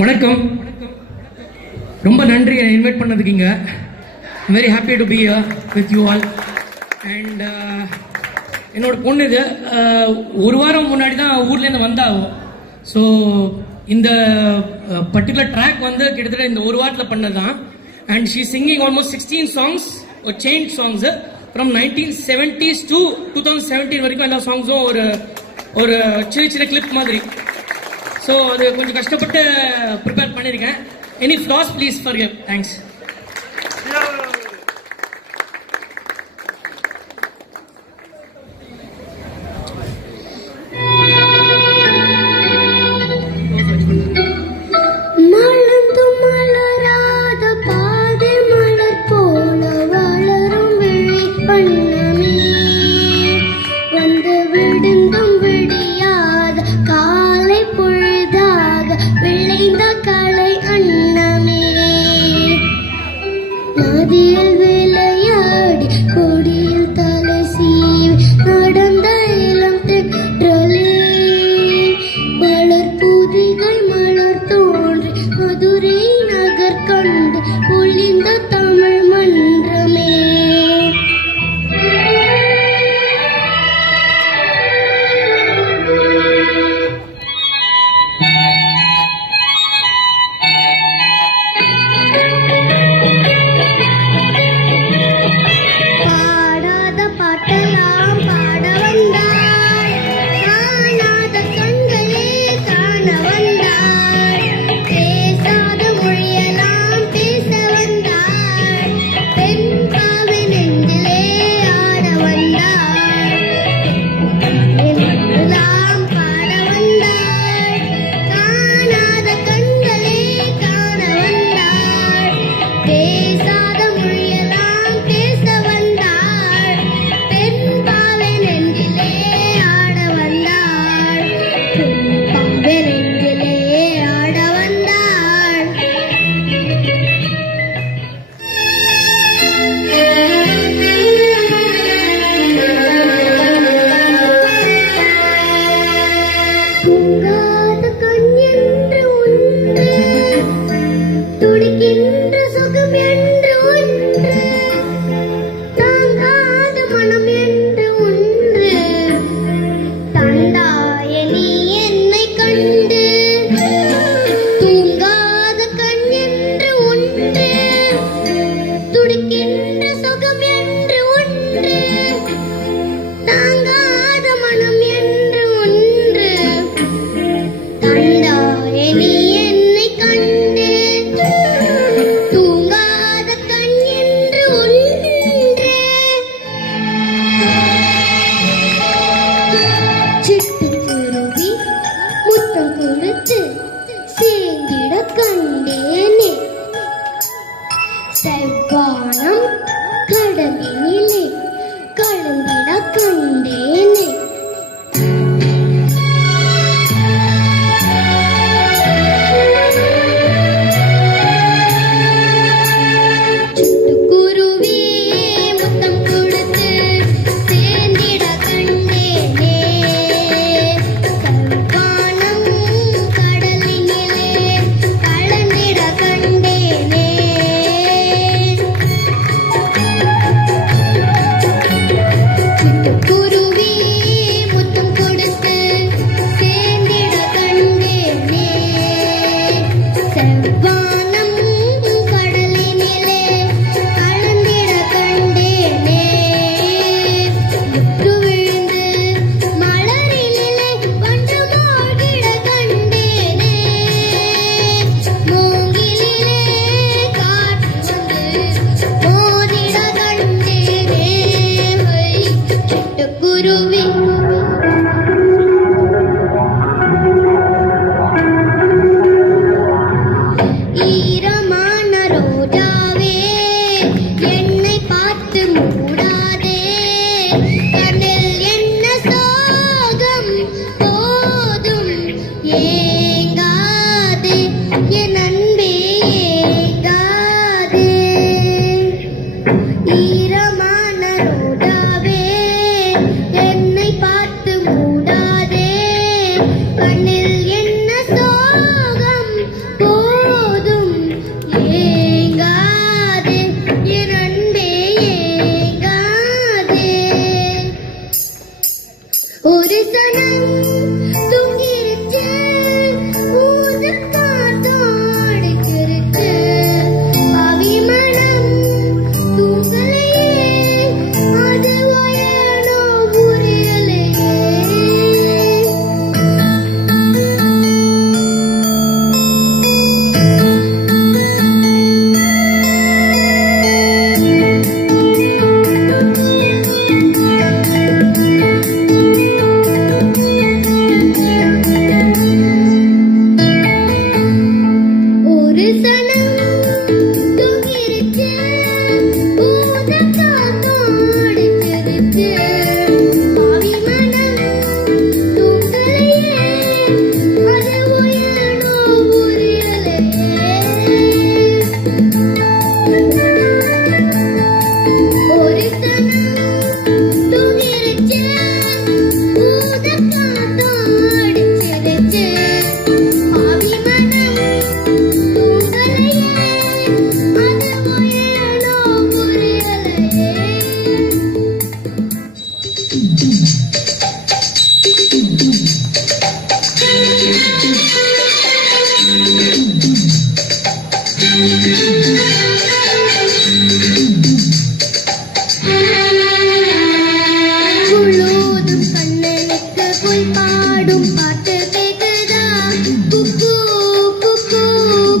வணக்கம். ரொம்ப நன்றி என்னை இன்வைட் பண்ணதுக்கு. இங்கே very happy to be here with you all. And என்னோட பொண்ணு இது ஒரு வாரம் முன்னாடி தான் ஊர்லேருந்து வந்தாகும். ஸோ இந்த பர்டிகுலர் ட்ராக் வந்து கிட்டத்தட்ட இந்த ஒரு வாரத்தில் பண்ணது தான். And she singing almost 16 songs, ஒரு change songs from 1970s to 2017 வரைக்கும் எல்லா சாங்ஸும் ஒரு ஒரு சின்ன சின்ன கிளிப் மாதிரி. ஸோ அது கொஞ்சம் கஷ்டப்பட்டு ப்ரிப்பேர் பண்ணியிருக்கேன். Any flaws please forgive. Thanks. செவ்வானம் கடலினிலே கலந்திட கண்டேனே. கடல்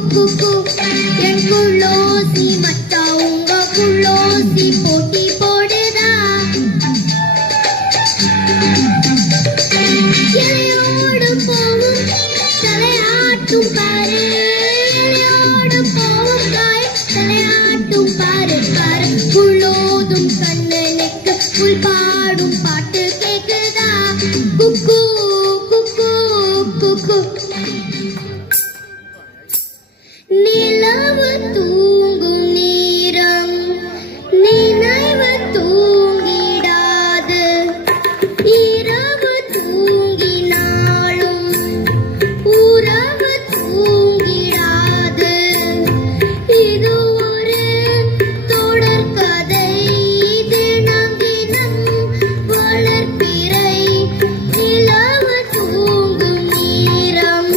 குக்கு என் குள்ளோசி மச்சா உங்க குள்ளோசி போட்டி போடுதா இலையோடு போவும் தலையாட்டும் பாரு இலையோடு போவும் காய் தலையாட்டும் பாரு பாரு புள்ளோதும் கண்ணனுக்கு புல் பாடும் பாட்டு கேக்குதா குக்கு குக்கு குக்கு நிலவு தூங்கும் நேரம் நினைவு தூங்கிடாது இரவு தூங்கினாலும் உறவு தூங்கிடாது இது ஒரு தொடர்கதை தினம் தினம் வளர்ப்பிறை நிலவு தூங்கும் நேரம்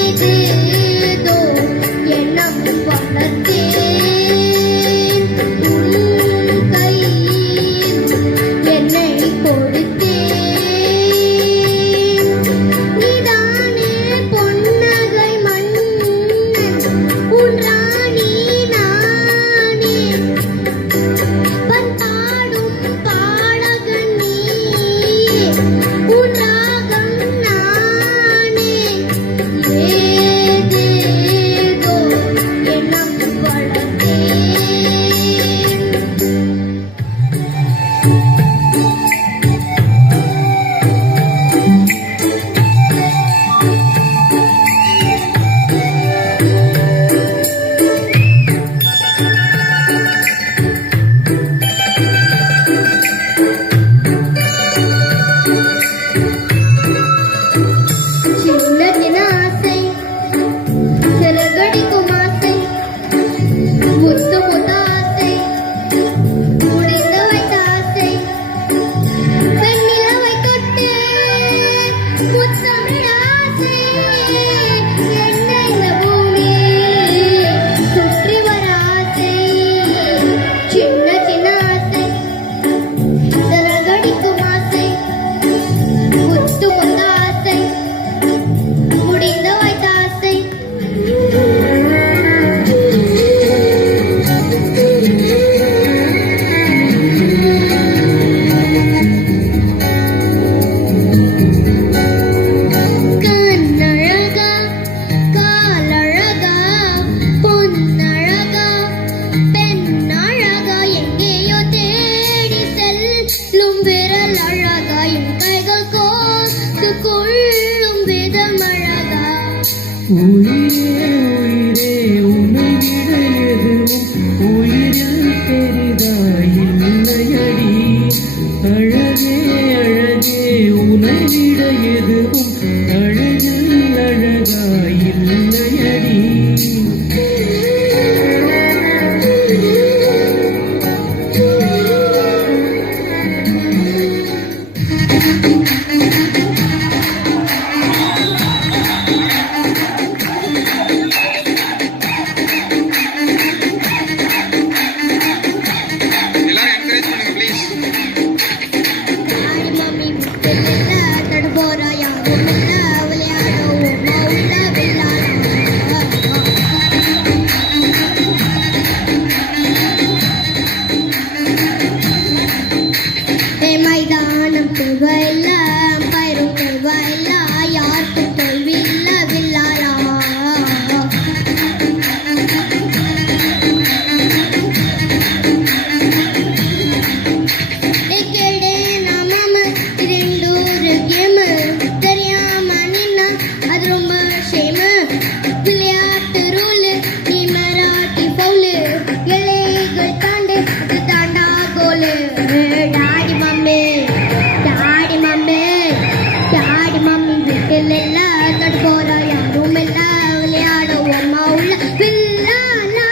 ஏதேதோ எண்ணம் வளர்த்தேன் உன் கையில் என்னை கொடுத்தேன் நீதானே பொன்னகை மன்னன் உன் ராணி நானே பண்பாடும் பாடகன் நீயே உன் ராகம் நானே ஏதேதோ எண்ணம் வளர்த்தேன் சின்ன சின்ன ஆசை சிறகடிக்கும் ஆசை முத்து முத்த ஆசை முடிந்து வைத்த ஆசை வெண்ணிலவை தொட்டு முத்தமிழ் ஆசை என்னை இந்த பூமி சுற்றி வர ஆசை சின்ன சின்ன ஆசை சிறகடிக்கும் ஆசை முத்து முத்த ஆசை முடிந்து வைத்த ஆசை கண்ணழகா காலழகா பொன்னழகா பெண்ணழகா எங்கேயோ தேடி செல்லும் விரல் அழகா என் கைகள் கோர்த்து கொள்ளும் விதம் அழகா உயிரே உயிரே உன்னை விட எதுவும் உயிரில் பெரிதாயில்லையடி அழகே அழகே உன்னை விட எதுவும் அழகில் அழகாயில்லையடி எல்லாரும் என்கரேஜ் பண்ணுங்க ப்ளீஸ். ஆடி மம்மி முத்தல்ல தடுபோரா யாரும் இல்ல விளையாட உள்ள விளையாட மைதானம் தேவையில்ல பயிரும் தேவையில்ல யாருக்கும் தோல்வி இல்ல வில்லாரா கேடு நாம இரண்டூரு கேமு தெரியாம நின்னா அது ரொம்ப ஷேமு விளையாட்டு ரூலு நீ மராட்டி பவுலு எல்லைகள் தாண்டு அது தாண்டா கோலு daddy mummy daddy mummy daddy mummy வீட்டில் இல்ல தடு போற யாரும் இல்ல விளையாட அம்மா உள்ள வில்லாலா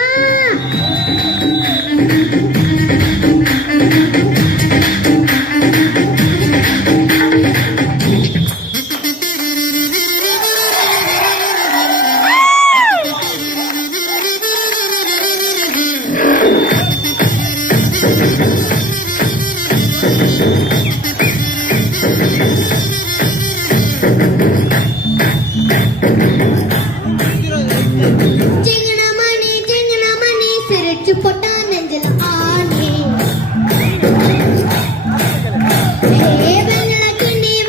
சிங்கனமணி சிரிச்சு போட்டா நெஞ்சில ஆணி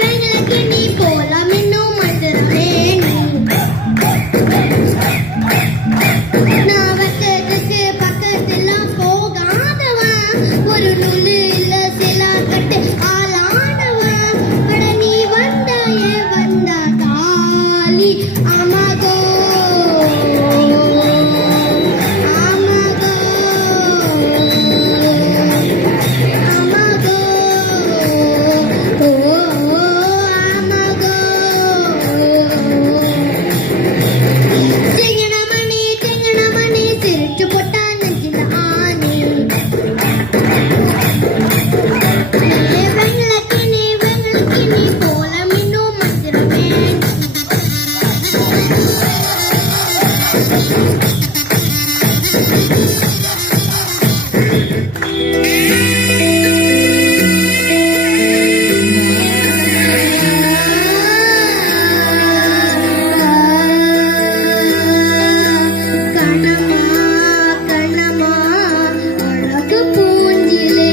வெங்கலக்கிண்ணி போலாம் இன்னும் மஞ்சளே நான் வச்சதுக்கு பக்கத்தெல்லாம் போகாதவன் ஒரு நூலு இல்ல சில கட்டு ஆளானவன் அட நீ வந்தாயே வந்தா தாலி ஆமாகோ ஆமாகோ ஆமாகோ ஓ ஆமாகோ சிங்கனமணி சிரிச்சு போட்டா நெஞ்சில ஆணி வெங்கலக்கிண்ணி போல இன்னும் மந்திரமே கண்ணமா அழகு பூஞ்சிலை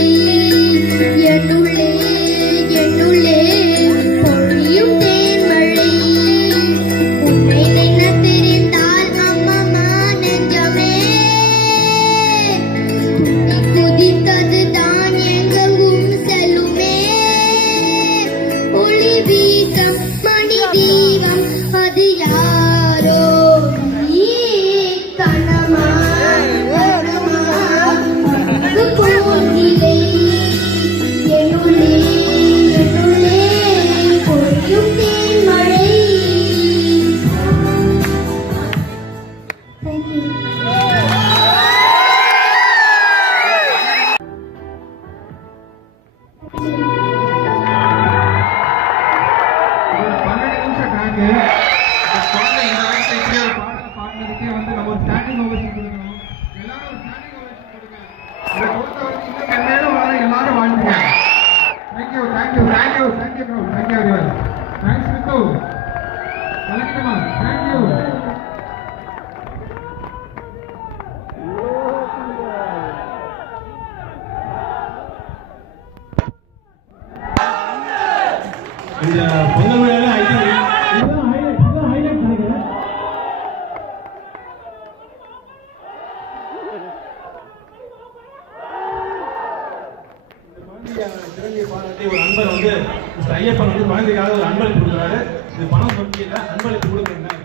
என்னுள்ளே பொழியும் தேன்மழை உன்னை நின்ன தெரிந்தால் அம்மம்மா நெஞ்சமே குதித்தது தான் எங்கும் செல்லுமே ஒளி வீசம் மணி தீபம் அது யாரோ நீ கண்ணமா அழகு பூஞ்சிலை என்னுள்ளே பொழியும் தேன்மழை. Thank you. ஒரு 12 நிமிஷம் track. இந்த குழந்தை இந்த வயசுல இப்படி ஒரு பாடலை பாடுனதுக்கே வந்து நம்ம ஒரு standing ovation கொடுக்கணும். எல்லாரும் ஒரு standing ovation கொடுங்க. இதை பொறுத்தவரைக்கும் இன்னும் மென்மேலும் வர எல்லாரும் வாழ்த்துங்க. Thank you bro. Thank you everyone. Thanks Ritu. கலக்கிட்டமா. Thank you. இந்த பொங்கல் விழாவில் ஹைலைட் நினைக்கிறேன். சிறந்தியை பாராட்டி ஒரு அன்பர் வந்து மிஸ்டர் ஐயப்பன் வந்து குழந்தைக்காக ஒரு அன்பளிப்பு கொடுக்குறாரு. இது பணம் பற்றி இல்லை, அன்பளிப்பு கொடுக்குறேன்.